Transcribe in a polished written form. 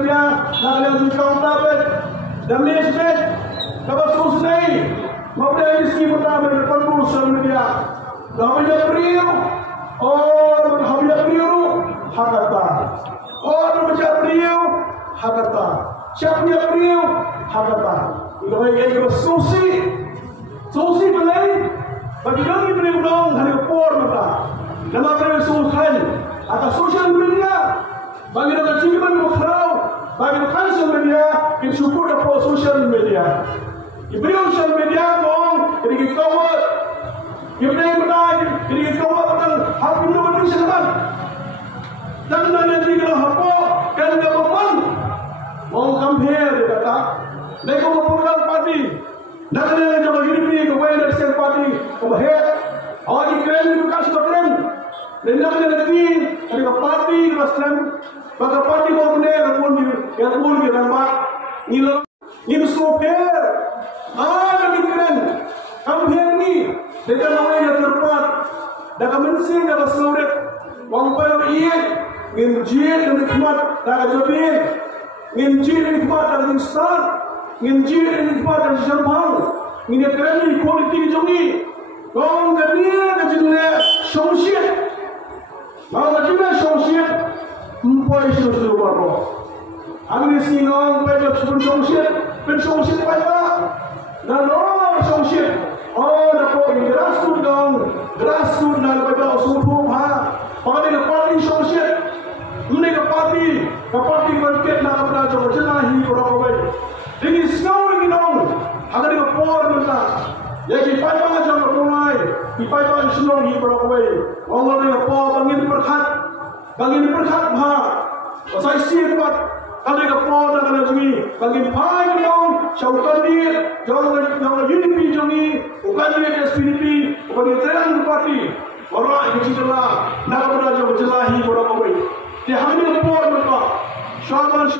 media, nakaliang tukang dapat, damage, kabasus naik, maupun miski pertama berkumpul social media, kami priu, kami priu, hakata, macam priu, hakata, siapa priu, hakata, itu lagi susi belai, bagi kami priu dong hari por mata, nama priu sultan, atas social media. Bagi orang ciuman mukhrau, bagi social media, kita syukur dapat social media. Iberi social media kong, jadi kita kawat. Iberi benar, jadi kita kawat tentang hak hidup manusia. Dan yang kita hafo, kan kita memang mau compare dia kata, mereka mempunyai parti. Dan yang kita hidup ini, kepada dari parti, kepada orang Israel itu kasih berkeren. Dan yang lagi, ada parti Muslim, maka parti Muslim yang pun dirampak, ini super, lagi keren, kampanye ni, dengan nama yang terbuat, dan kemensian yang berseluruh, wangpai yang nginjil dan nikmat dan jabir, nginjil nikmat dan instan, nginjil nikmat dan jambang, nginjil keren kualiti jongi, kong kania kejadian sosial. Kalau kita sosial, empat sosial baru. Kami sini orang pelajar sosial banyak. Dan orang sosial, dapat grassroots dan pada suku Pakai parti sosial, mereka parti market nak berada jauh jenahi orang awal. Jadi semua ini dong, agar dia por mereka. Jadi pada macam rumai, pada senang hi orang awal. Orang dia por bangin berkat Pasal sifat kalau dia por dan kalau jumi bangin pai dong, syaukan dia, jangan unity jumi, bukan dia SPDP, bukan dia terang parti. Orang yang cedera, nak berada jauh jelahi orang awal. Dia hamil por mereka. Syaitan